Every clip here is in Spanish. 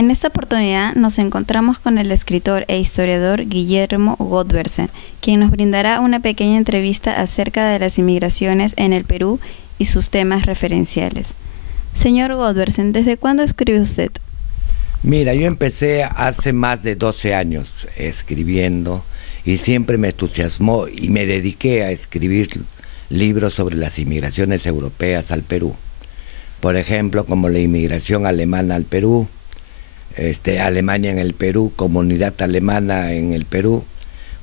En esta oportunidad nos encontramos con el escritor e historiador Guillermo Gottbersen, quien nos brindará una pequeña entrevista acerca de las inmigraciones en el Perú y sus temas referenciales. Señor Gottbersen, ¿desde cuándo escribe usted? Mira, yo empecé hace más de 12 años escribiendo y siempre me entusiasmó y me dediqué a escribir libros sobre las inmigraciones europeas al Perú. Por ejemplo, como la inmigración alemana al Perú, Alemania en el Perú, comunidad alemana en el Perú,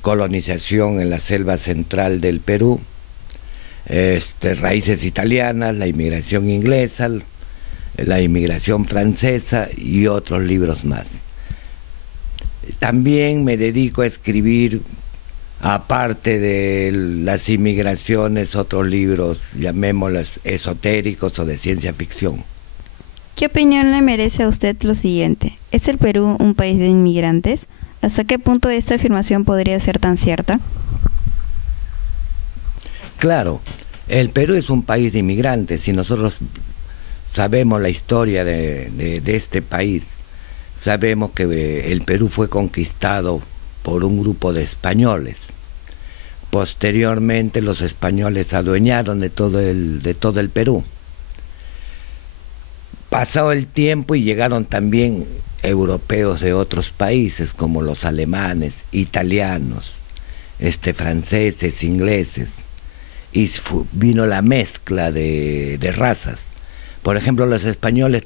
colonización en la selva central del Perú, raíces italianas, la inmigración inglesa, la inmigración francesa y otros libros más. También me dedico a escribir, aparte de las inmigraciones, otros libros, llamémoslos esotéricos o de ciencia ficción. ¿Qué opinión le merece a usted lo siguiente? ¿Es el Perú un país de inmigrantes? ¿Hasta qué punto esta afirmación podría ser tan cierta? Claro, el Perú es un país de inmigrantes. Si nosotros sabemos la historia de este país, sabemos que el Perú fue conquistado por un grupo de españoles. Posteriormente los españoles se adueñaron de todo el Perú. Pasado el tiempo y llegaron también europeos de otros países como los alemanes, italianos, franceses, ingleses, y vino la mezcla de razas. Por ejemplo, los españoles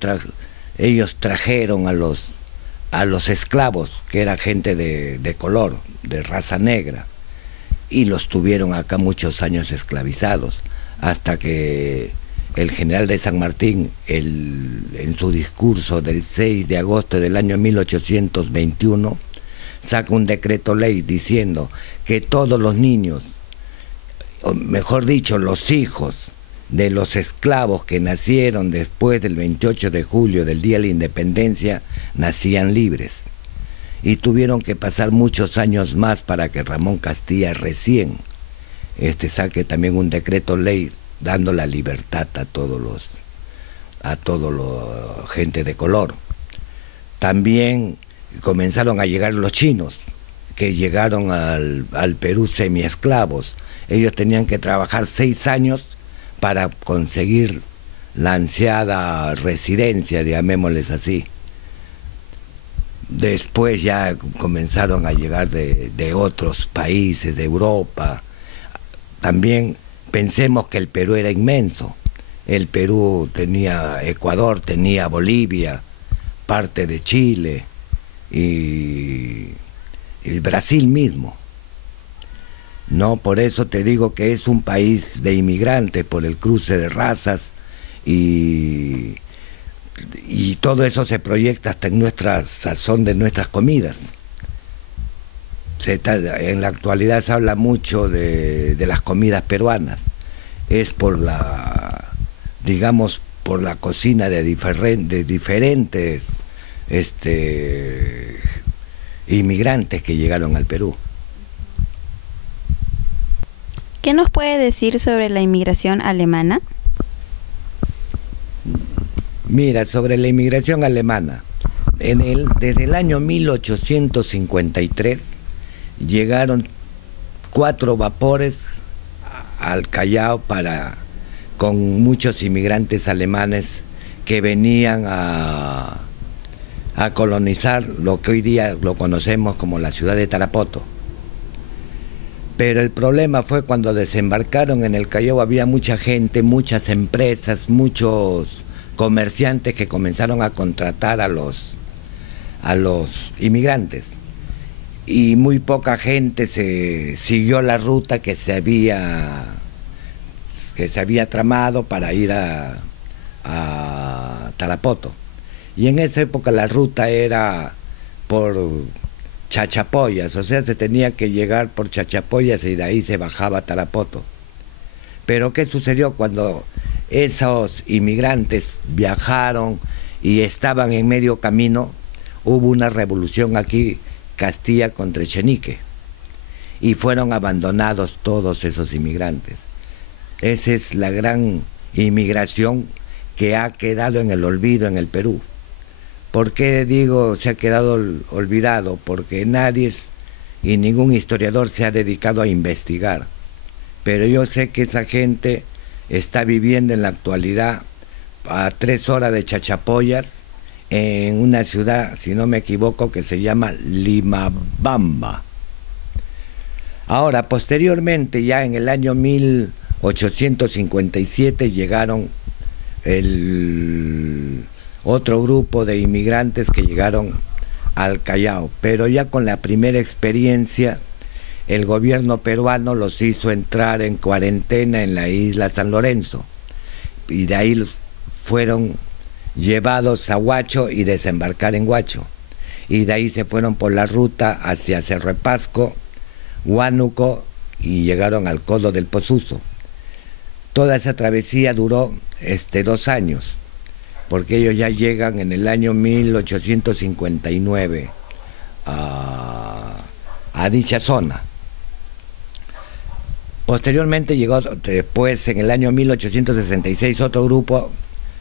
ellos trajeron a los esclavos, que era gente de color, de raza negra, y los tuvieron acá muchos años esclavizados, hasta que el general de San Martín, en su discurso del 6 de agosto del año 1821, saca un decreto ley diciendo que todos los niños, o mejor dicho, los hijos de los esclavos que nacieron después del 28 de julio, del Día de la Independencia, nacían libres. Y tuvieron que pasar muchos años más para que Ramón Castilla recién saque también un decreto ley dando la libertad a todos los gente de color. También comenzaron a llegar los chinos, que llegaron al Perú semiesclavos. Ellos tenían que trabajar 6 años para conseguir la ansiada residencia, llamémosles así. Después ya comenzaron a llegar de otros países, de Europa. También pensemos que el Perú era inmenso. El Perú tenía Ecuador, tenía Bolivia, parte de Chile y Brasil mismo. No, por eso te digo que es un país de inmigrantes por el cruce de razas y todo eso se proyecta hasta en nuestra sazón de nuestras comidas. En la actualidad se habla mucho de las comidas peruanas. Es por por la cocina de diferentes inmigrantes que llegaron al Perú. ¿Qué nos puede decir sobre la inmigración alemana? Mira, sobre la inmigración alemana, desde el año 1853 llegaron 4 vapores al Callao con muchos inmigrantes alemanes que venían a colonizar lo que hoy día lo conocemos como la ciudad de Tarapoto. Pero el problema fue cuando desembarcaron en el Callao, había mucha gente, muchas empresas, muchos comerciantes que comenzaron a contratar a los inmigrantes. Y muy poca gente se siguió la ruta que se había tramado para ir a Tarapoto. Y en esa época la ruta era por Chachapoyas, o sea, se tenía que llegar por Chachapoyas y de ahí se bajaba a Tarapoto. Pero ¿qué sucedió cuando esos inmigrantes viajaron y estaban en medio camino? Hubo una revolución aquí, Castilla contra Echenique, y fueron abandonados todos esos inmigrantes. Esa es la gran inmigración que ha quedado en el olvido en el Perú, ¿Por qué digo se ha quedado olvidado? Porque nadie y ningún historiador se ha dedicado a investigar. Pero yo sé que esa gente está viviendo en la actualidad a 3 horas de Chachapoyas, en una ciudad, si no me equivoco, que se llama Limabamba. Ahora, posteriormente, ya en el año 1857, llegaron otro grupo de inmigrantes que llegaron al Callao, pero ya con la primera experiencia, el gobierno peruano los hizo entrar en cuarentena en la isla San Lorenzo, y de ahí fueron llevados a Huacho y desembarcar en Huacho, y de ahí se fueron por la ruta hacia Cerro de Pasco, Huánuco, y llegaron al Codo del Posuzo. Toda esa travesía duró 2 años, porque ellos ya llegan en el año 1859 a dicha zona. Posteriormente llegó después, en el año 1866, otro grupo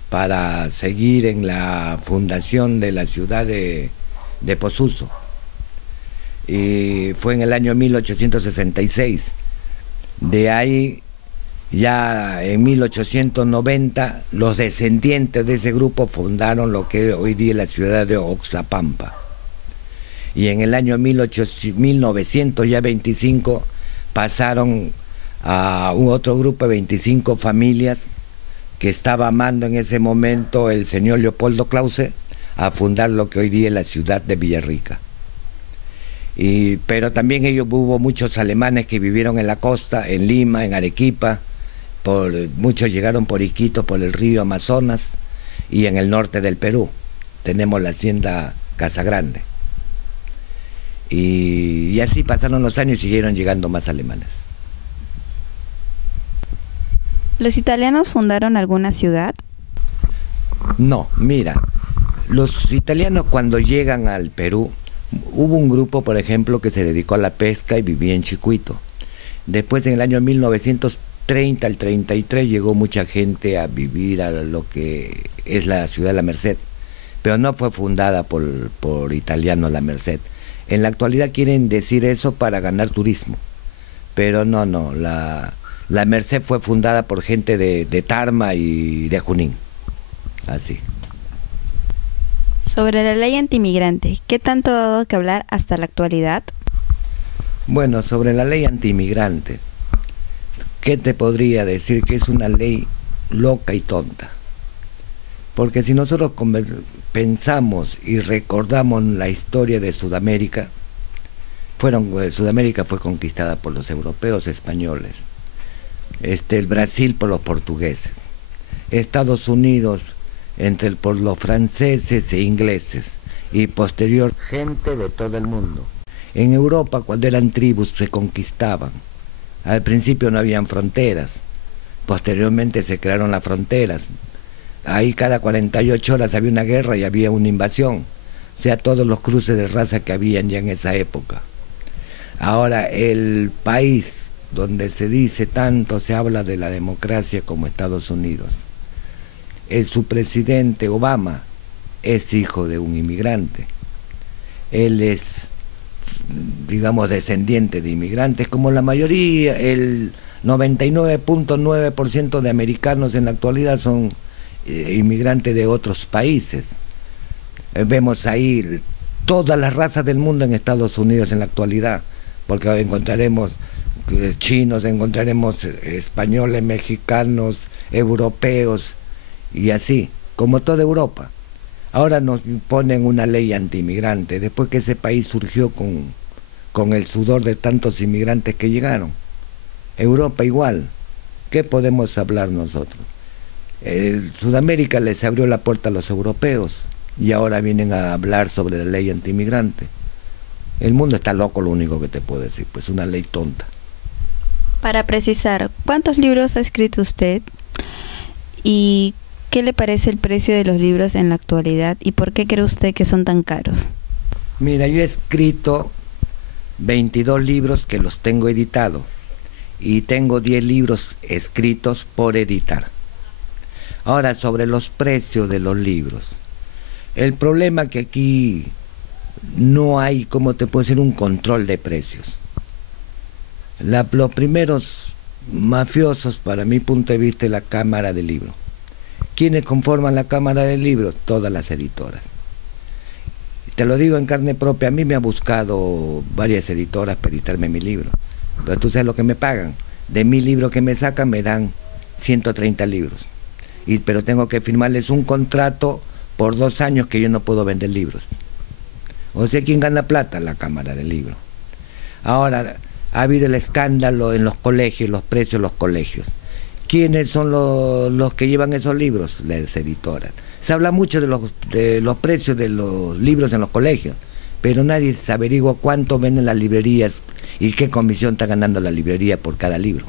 para seguir en la fundación de la ciudad de Posuzo. Y fue en el año 1866. De ahí, ya en 1890, los descendientes de ese grupo fundaron lo que hoy día es la ciudad de Oxapampa. Y en el año 1925 pasaron a un otro grupo de 25 familias que estaba amando en ese momento el señor Leopoldo Clause, a fundar lo que hoy día es la ciudad de Villarrica. Pero también hubo muchos alemanes que vivieron en la costa, en Lima, en Arequipa, muchos llegaron por Iquitos, por el río Amazonas, y en el norte del Perú tenemos la hacienda Casagrande. Y así pasaron los años y siguieron llegando más alemanes. ¿Los italianos fundaron alguna ciudad? No, mira, los italianos cuando llegan al Perú, hubo un grupo, por ejemplo, que se dedicó a la pesca y vivía en Chicuito. Después, en el año 1930 al 33, llegó mucha gente a vivir a lo que es la ciudad de La Merced, pero no fue fundada por italianos La Merced. En la actualidad quieren decir eso para ganar turismo, pero no, la Merced fue fundada por gente de Tarma y de Junín, así. Sobre la ley antimigrante, ¿qué tanto ha dado que hablar hasta la actualidad? Bueno, sobre la ley antimigrante, ¿qué te podría decir? Que es una ley loca y tonta. Porque si nosotros pensamos y recordamos la historia de Sudamérica, Sudamérica fue conquistada por los europeos españoles, el Brasil por los portugueses, Estados Unidos por los franceses e ingleses, y posterior gente de todo el mundo. En Europa, cuando eran tribus, se conquistaban. Al principio no habían fronteras, posteriormente se crearon las fronteras. Ahí cada 48 horas había una guerra y había una invasión, o sea, todos los cruces de raza que habían ya en esa época. Ahora, el país donde se habla de la democracia como Estados Unidos, su presidente Obama es hijo de un inmigrante. Él es, digamos, descendiente de inmigrantes, como la mayoría, el 99.9% de americanos en la actualidad son inmigrantes de otros países. Vemos ahí todas las razas del mundo en Estados Unidos en la actualidad, porque encontraremos chinos, encontraremos españoles, mexicanos, europeos, y así, como toda Europa. Ahora nos ponen una ley anti-inmigrante, después que ese país surgió con el sudor de tantos inmigrantes que llegaron. Europa igual. ¿Qué podemos hablar nosotros? Sudamérica les abrió la puerta a los europeos y ahora vienen a hablar sobre la ley anti-inmigrante. El mundo está loco, lo único que te puedo decir, pues una ley tonta. Para precisar, ¿cuántos libros ha escrito usted? ¿Y qué le parece el precio de los libros en la actualidad? ¿Y por qué cree usted que son tan caros? Mira, yo he escrito 22 libros que los tengo editados y tengo 10 libros escritos por editar. Ahora, sobre los precios de los libros. El problema que aquí no hay, como te puedo decir, un control de precios. Los primeros mafiosos, para mi punto de vista, es la Cámara del Libro. ¿Quiénes conforman la Cámara del Libro? Todas las editoras. Te lo digo en carne propia, a mí me ha buscado varias editoras para editarme mi libro. Pero tú sabes lo que me pagan. De 1000 libros que me sacan, me dan 130 libros. Pero tengo que firmarles un contrato por 2 años que yo no puedo vender libros. O sea, ¿quién gana plata? La Cámara del Libro. Ahora, ha habido el escándalo en los colegios, los precios de los colegios. ¿Quiénes son los que llevan esos libros? Las editoras. Se habla mucho de los precios de los libros en los colegios, pero nadie se averigua cuánto venden las librerías y qué comisión está ganando la librería por cada libro.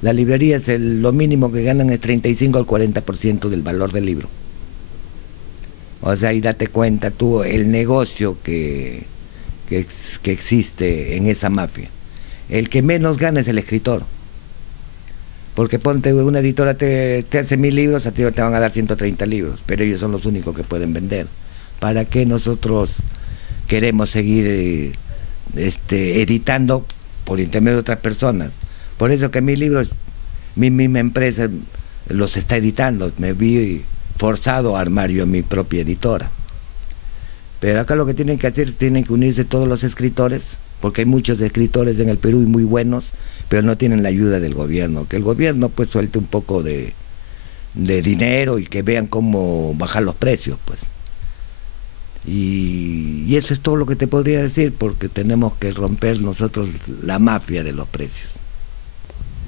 Las librerías, lo mínimo que ganan es 35 al 40% del valor del libro. O sea, y date cuenta tú el negocio que existe en esa mafia. El que menos gana es el escritor. Porque ponte, una editora te hace 1000 libros, a ti te van a dar 130 libros, pero ellos son los únicos que pueden vender. ¿Para qué nosotros queremos seguir editando por intermedio de otras personas? Por eso que mis libros, mi misma empresa los está editando. Me vi forzado a armar yo mi propia editora. Pero acá lo que tienen que hacer, tienen que unirse todos los escritores, porque hay muchos escritores en el Perú y muy buenos, pero no tienen la ayuda del gobierno. Que el gobierno pues suelte un poco de dinero y que vean cómo bajar los precios, pues. Y eso es todo lo que te podría decir, porque tenemos que romper nosotros la mafia de los precios.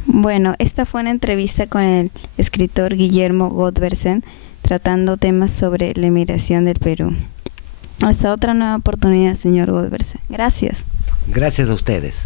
Bueno, esta fue una entrevista con el escritor Guillermo Godbersen, tratando temas sobre la emigración del Perú. Hasta otra nueva oportunidad, señor Godbersen. Gracias. Gracias a ustedes.